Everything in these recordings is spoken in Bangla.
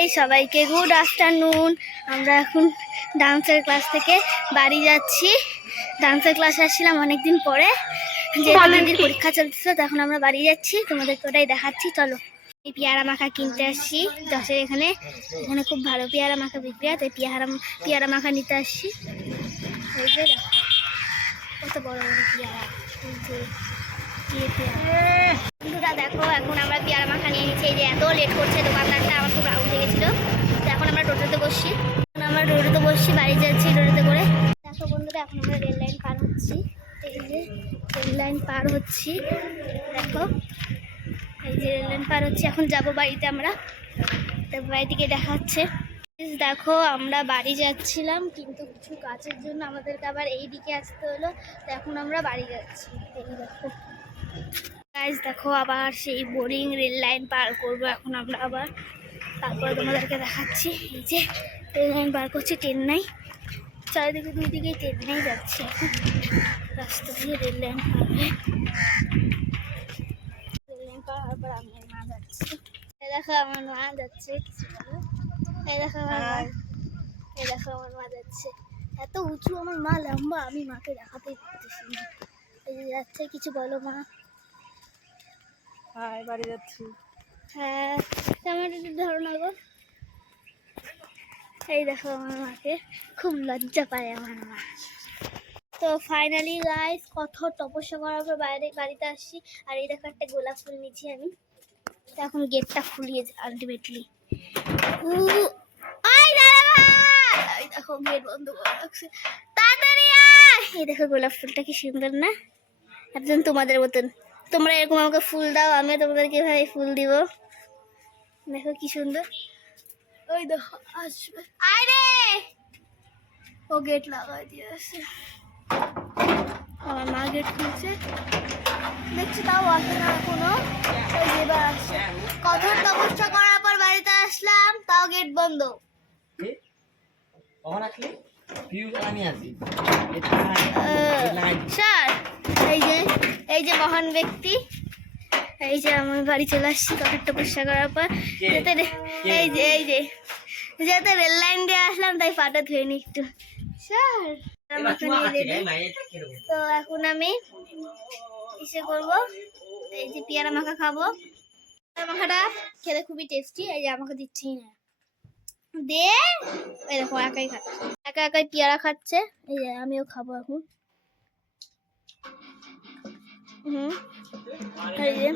হাই সবাইকে, গুড আফটারনুন। আমরা এখন ডান্সের ক্লাস থেকে বাড়ি যাচ্ছি। ডান্সের ক্লাসে আসছিলাম অনেকদিন পরে, যে দিদির পরীক্ষা চলছিল, তখন আমরা বাড়ি যাচ্ছি। তোমাদেরকে ওটাই দেখাচ্ছি, চলো। এই পেয়ারা মাখা কিনতে আসছি দশের এখানে। এখানে খুব ভালো পেয়ারা মাখা বিক্রি হয়, তাই পেয়ারা মাখা নিতে আসছি। এই যে দেখো কত বড় বড় পেয়ারা। বন্ধুরা দেখো, এখন আমরা পেয়ারা মাখা নিয়ে নিচ্ছি। এই যে এত লেট করছে দোকানদারটা, আমার খুব রাগ উঠে গেছিলো। তো এখন আমরা টোটোতে বসছি, বাড়ি যাচ্ছি টোটোতে করে। দেখো বন্ধুরা, এখন আমরা রেল লাইন পার হচ্ছি। এই যে রেল লাইন পার হচ্ছি, দেখো এই যে রেল লাইন পার হচ্ছি। এখন যাব বাড়িতে আমরা, তো বাড়ি থেকে দেখা হচ্ছে। দেখো আমরা বাড়ি যাচ্ছিলাম, কিন্তু কিছু কাজের জন্য আমাদেরকে আবার এই দিকে আসতে হলো। তো এখন আমরা বাড়ি যাচ্ছি। এই দেখো গাইস, দেখো আবার সেই বোরিং রেল লাইন পার করবো এখন আমরা আবার। তারপরে তোমাদেরকে দেখাচ্ছি। এই যে রেল লাইন পার করছি, ট্রেন নাই, চারিদিকে দুই দিকে ট্রেন নাই যাচ্ছে। রাস্তা দিয়ে রেল লাইন পার হয়ে রেল লাইন পার হওয়ার পর আমি মা যাচ্ছি। এই দেখো আমার মা যাচ্ছে, কিছু বলো। এই দেখো আমার মা, এই দেখো আমার মা যাচ্ছে। এত উঁচু আমার মা, লম্বা, আমি মাকে দেখাতেই পারতেছি না। এই যে যাচ্ছে, কিছু বলো মা। হ্যাঁ, বাড়ি যাচ্ছি। হ্যাঁ, আমার একটু ধারণা গো। এই দেখো আমার মাকে, খুব লজ্জা পায় আমার মা। তো ফাইনালি গাইস, কত তপস্যা করার পর বাড়িতে আসছি। আর এই দেখো একটা গোলাপ ফুল নিচ্ছি আমি। তো এখন গেটটা খুলিয়ে আলটিমেটলি। এই দেখো গেট বন্ধ করে রাখছে, তাড়াতাড়ি আয়। এই দেখো গোলাপ ফুলটা কি সুন্দর না, একদম তোমাদের মতন। তোমরা এরকম আমাকে ফুল দাও, আমিও তোমাদেরকে এভাবে ফুল দিব। দেখো কি সুন্দর। ওই দেখো আসবে, আয় রে। ও গেট লাগাই দিয়েছে, আমার মা গেট খুলছে, দেখছি তাও আসে না এখনো। ওই যে এবার আসছে। কঠোর তপস্যা করার পর বাড়িতে আসলাম, তাও গেট বন্ধ। স্যার, এই যে মহান ব্যক্তি, এই যে আমার বাড়ি চলে আসছি কঠোর তপস্যা করার পর। যেতে রেল লাইন দিয়ে আসলাম, তাই পাটা ধুয়ে নি একটু। স্যার তো এখন আমি ইসে করবো, এই যে পেয়ারা মাখা খাবো। পেয়ারা মাখাটা খেতে খুবই টেস্টি। এই যে আমাকে দিচ্ছেই না, দে। এই দেখো একাই খাচ্ছে, একাই পেয়ারা খাচ্ছে। এই যে আমিও খাবো এখন। এই যে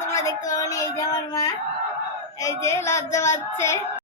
তোমরা দেখতে পাবো না, এই যে আমার মা, এই যে লজ্জা পাচ্ছে।